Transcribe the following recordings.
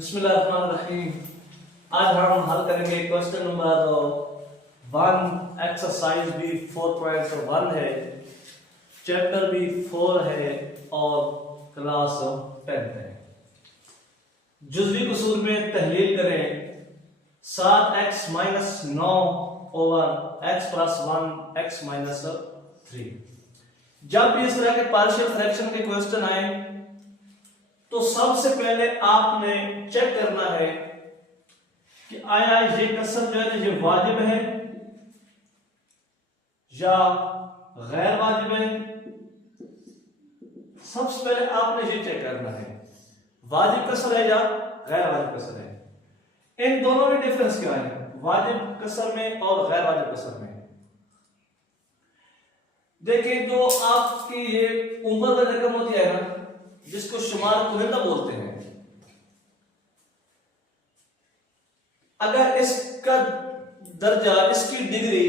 बिस्मिल्लाहिर्रहमानिर्रहीम। आज हम हल करेंगे क्वेश्चन नंबर 1, एक्सरसाइज भी 4.1 है, चैप्टर भी 4 है और क्लास 10 है। जुज़वी कुसूर में तहलील करें 7x minus 9 over x plus 1 x minus 3। जब भी इस तरह के पार्शियल फ्रैक्शन के क्वेश्चन आए तो सबसे पहले आपने चेक करना है कि आया ये कसम जो है ये वाजिब है या गैर वाजिब है। सबसे पहले आपने ये चेक करना है वाजिब कसर है या गैर वाजिब कसर है। इन दोनों में डिफरेंस क्या है, वाजिब कसर में और गैर वाजिब कसर में। देखिए जो आपकी ये उम्र वाली रकम होती है ना, जिसको शुमार कुनिंदा बोलते हैं, अगर इसका दर्जा, इसकी डिग्री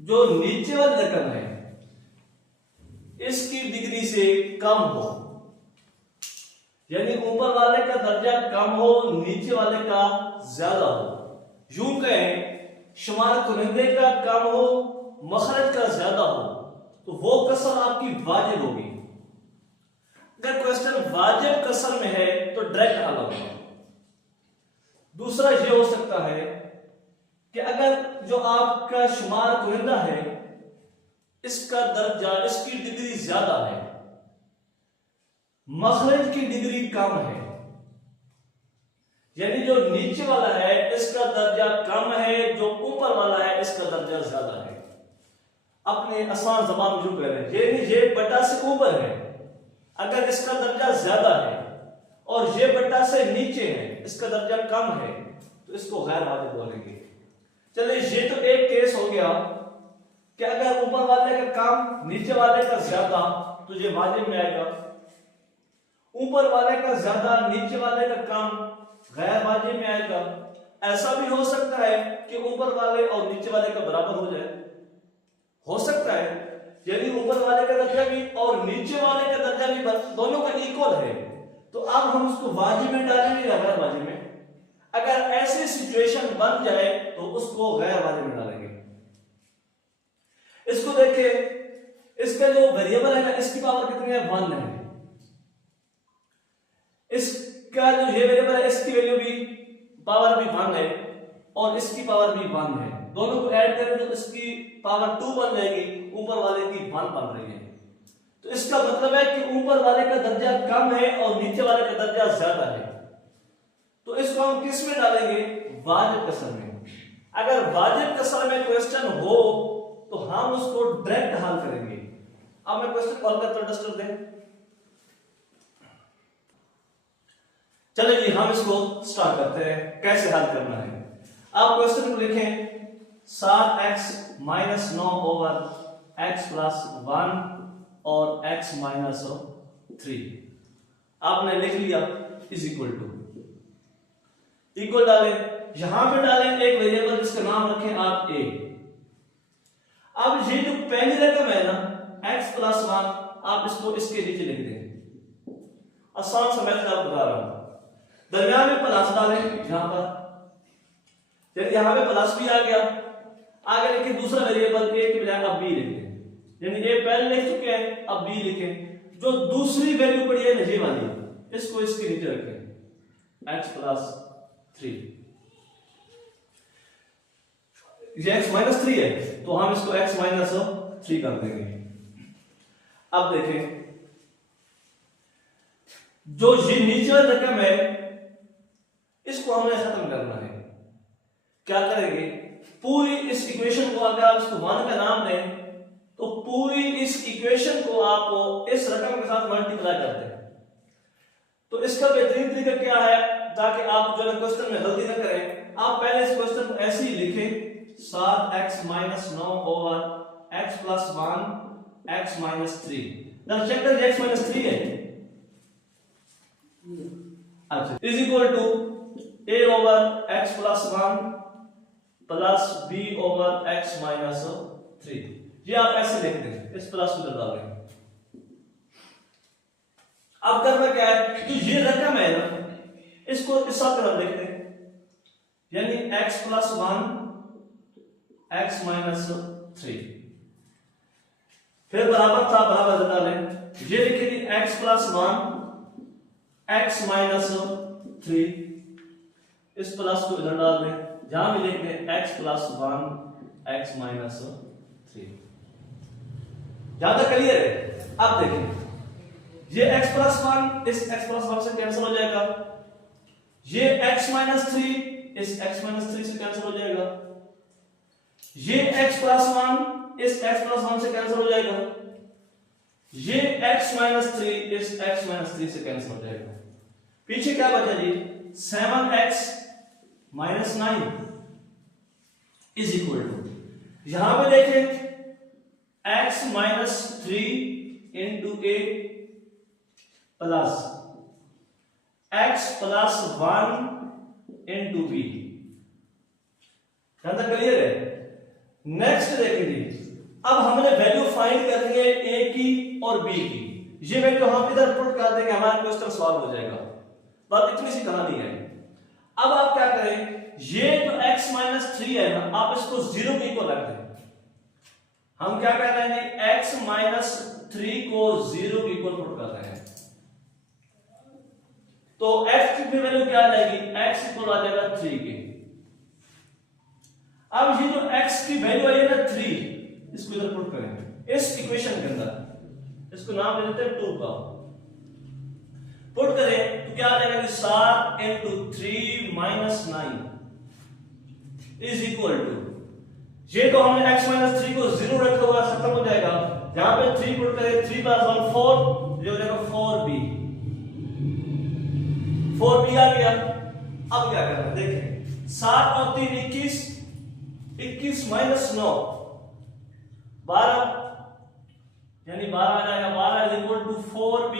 जो नीचे वाली रकम है इसकी डिग्री से कम हो, यानी ऊपर वाले का दर्जा कम हो नीचे वाले का ज्यादा हो, यूं कहें शुमार कुनिंदे का कम हो मखरज का ज्यादा हो, तो वो कसर आपकी वाजिब होगी। अगर क्वेश्चन वाजिब कसर में है तो डायरेक्ट हल होगा। दूसरा ये हो सकता है कि अगर जो आपका शुमार कुनिंदा है इसका दर्जा, इसकी डिग्री ज्यादा है, मखरज की डिग्री कम है, यानी जो नीचे वाला है इसका दर्जा कम है, जो ऊपर वाला है इसका दर्जा ज्यादा है। अपने आसान ज़बान में जो कह रहे हैं, ये बटा से ऊपर है, अगर इसका दर्जा ज्यादा है और ये बटा से नीचे है, इसका दर्जा कम है, तो इसको गैर वाजिब बोलेंगे। चलिए ये तो एक केस हो गया कि अगर ऊपर वाले का कम नीचे वाले का ज्यादा तो ये वाजिब में आएगा, ऊपर वाले का ज्यादा नीचे वाले का कम गैर वाजिब में आएगा। ऐसा भी हो सकता है कि ऊपर वाले और नीचे वाले का बराबर हो जाए, हो सकता है, यदि ऊपर वाले का दर्जा भी और नीचे वाले का दर्जा भी दोनों का इक्वल है तो अब हम उसको वाजिब में डालेंगे या गैर वाजिब में। अगर ऐसी सिचुएशन बन जाए तो उसको गैर वाजिब में डालेंगे। इसको देखिए, इसका जो वेरिएबल है ना, इसकी पावर कितनी है, 1 है। इसका जो ये वेरिएबल है इसकी वैल्यू भी, पावर भी 1 है और इसकी पावर भी 1 है। दोनों को ऐड करें तो इसकी पावर 2 बन जाएगी, ऊपर वाले की 1 बन रही है। तो इसका मतलब है कि ऊपर वाले का दर्जा कम है और नीचे वाले का दर्जा ज्यादा है, तो इसको हम किस में डालेंगे, वाजिब कसर में। अगर वाजिब कसर में क्वेश्चन हो तो हम उसको डायरेक्ट हल करेंगे। अब मैं क्वेश्चन कॉल करता हूं, डस्टर दें। चलिए जी हम इसको स्टार्ट करते हैं, कैसे हल करना है। आप क्वेश्चन को लिखें 7x minus 9 over x plus 1 और x माइनस 3 आपने लिख लिया, इज इक्वल टू, इक्वल डालें, यहां पे डालें एक वेरिएबल जिसका नाम रखें आप a। अब ये जो पहली रकम है ना x प्लस 1, आप इसको इसके नीचे लिख दें। आसान सा मैथड आप बता रहा हूं, दरमियान में प्लस डालें यहां पर, यदि यहां पे प्लस भी आ गया, आगे लिखे दूसरा वेरिएबल a के बजाय अब b लिखें, यानी a पहले लिख चुके हैं अब b लिखें। जो दूसरी वैल्यू पड़ी है नजी वाली, इसको इसके नीचे रखें, x प्लस 3। ये x माइनस 3 है तो हम इसको x माइनस 3 कर देंगे। अब देखें जो ये नीचे वाली रकम है इसको हमने खत्म करना है। क्या करेंगे, पूरी इस इक्वेशन को, अगर आप इसको 1 का नाम दें तो पूरी इस इक्वेशन को आप इस रकम के साथ मल्टीप्लाई कर दें। तो इसका बेहतरीन तरीका क्या है, ताकि आप जो है क्वेश्चन में गलती न करें, आप पहले इस क्वेश्चन को ऐसे ही लिखें 7x minus 9 over x plus 1 x minus 3। ना चेक करें x माइनस 3 है, अच्छा, is equal to a over x plus 1 plus b over x minus 3। ये आप ऐसे लिख दें, इस प्लस को डाल दें। अब करना क्या है, तो ये रकम है ना, इसको इस हिसाब से हम देखते हैं, यानी x प्लस 1 x माइनस 3, फिर बराबर था बराबर डालें, ये लिखिए x प्लस 1 x माइनस 3, इस प्लस को इधर डाल दें, जहां भी लिखते हैं x प्लस 1 x माइनस 3। जहां तक क्लियर है? अब देखिए ये x प्लस 1 इस x प्लस 1 से कैंसिल हो जाएगा, ये x माइनस 3 इस x माइनस 3 से कैंसिल हो जाएगा, ये x प्लस 1 इस x प्लस 1 से कैंसिल हो जाएगा, ये x माइनस 3 इस x माइनस 3 से कैंसिल हो जाएगा। पीछे क्या बचा जी? 7x minus 9 is equal to, यहां पे देखें x minus 3 into a plus x plus 1 into b। यहां तक क्लियर है? नेक्स्ट देखेंगे, अब हमने वैल्यू फाइंड करनी है a की और b की, ये वैल्यू हम इधर पुट कर देंगे, हमारा क्वेश्चन सॉल्व हो जाएगा। बस इतनी सी कहानी है। अब आप क्या करें, ये जो x माइनस 3 है ना, आप इसको 0 के इक्वल रख दें। हम क्या कर रहे हैं, x माइनस 3 को 0 के इक्वल पुट कर रहे हैं, तो f की वैल्यू क्या आ जाएगी, x इक्वल आ जाएगा 3 के। अब ये जो x की वैल्यू आई है ना 3, इसको इधर पुट करें इस इक्वेशन के अंदर, इसको नाम दे देते हैं 2 का, पुट करें तो क्या आ जाएगा, 7 into 3 minus 9 is equal to, ये तो हमने x माइनस 3 को 0 रखा हुआ, खत्म हो जाएगा, यहां पे 3 पुट करें, 3 प्लस 1 4, जो हो जाएगा 4b, 4b आ गया। अब क्या करना है देखें, 7 और 3 21, 21 माइनस 9 12, यानी 12 आ जाएगा, 12 इज इक्वल टू 4b,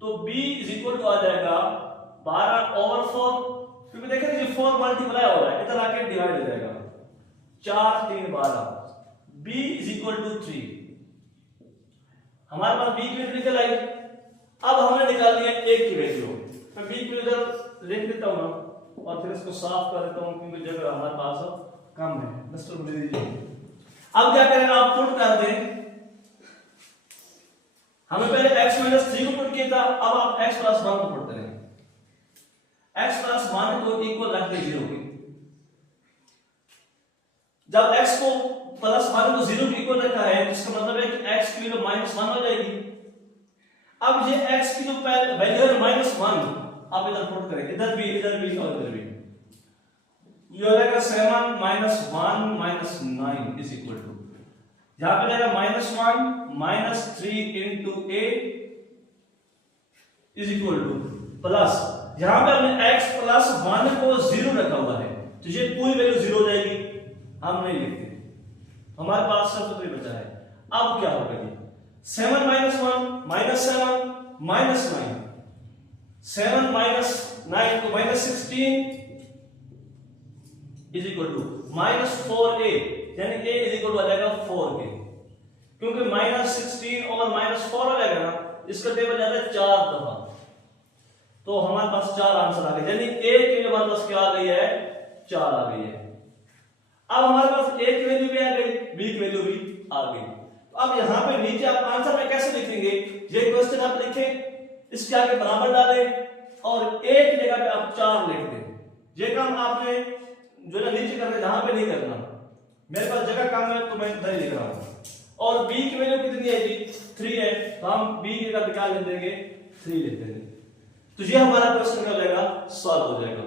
तो b इज इक्वल टू आ जाएगा 12 ओवर 4, क्योंकि देखें ये 4 मल्टीप्लाई हो रहा है, इधर आके डिवाइड हो जाएगा, 4 3 12, b इज इक्वल टू 3। हमारे पास b की वैल्यू निकल आई। अब हमने निकाल लिया a की वैल्यू, मैं b की इधर लिख देता हूं ना, और फिर इसको साफ कर देता हूं क्योंकि जगह हमारे पास कम है। मिस्टर बोल दीजिए, अब क्या करें, आप पुट कर दें, हमें पहले x माइनस 3 को पुट किया था, अब आप x प्लस 1 को पुट करें, x प्लस 1 को इक्वल रख दें 0 के। जब x को प्लस 1 को 0 के इक्वल रखा है, इसका मतलब है कि x की वैल्यू माइनस 1 हो जाएगी। अब ये x की जो वैल्यू है माइनस 1, आप इधर पुट करें, इधर भी और इधर भी, ये हो जाएगा 7 minus 1 minus 9 is equal to, यहां पे जाएगा minus 1 minus 3 into a is equal to plus, यहां पे हमने x प्लस 1 को 0 रखा हुआ है, तो ये पूरी वैल्यू 0 हो जाएगी, हम नहीं लिखते, हमारे पास सिर्फ तो बचा है। अब क्या होगा जी, 7 माइनस 1 माइनस 7 माइनस 9, 7 माइनस 9 को minus 16 is equal to minus 4a, यानी a इज इक्वल टू आ जाएगा 4 के, क्योंकि माइनस 16 और माइनस 4 हो जाएगा ना, इसका टेबल जाता है 4 दफा, तो हमारे पास 4 आंसर आ गए, यानी a की हमारे पास क्या आ गई है, 4 आ गई है। अब हमारे पास a की वैल्यू भी आ गई, b की वैल्यू भी आ गई। तो अब यहां पे नीचे आप आंसर में कैसे लिखेंगे, ये क्वेश्चन आप लिखें, इसके आगे बराबर डालें और a की जगह पे आप 4 लिख दें। ये काम आपने जो है नीचे करना, जहां पे नहीं करना, मेरे पास जगह कम है तो मैं इधर ही लिख रहा हूं। और b की वैल्यू कितनी है जी, 3 है, तो हम b की जगह पे क्या लिख देंगे, 3 लिख देंगे, तो ये हमारा क्वेश्चन क्या हो जाएगा, सॉल्व हो जाएगा।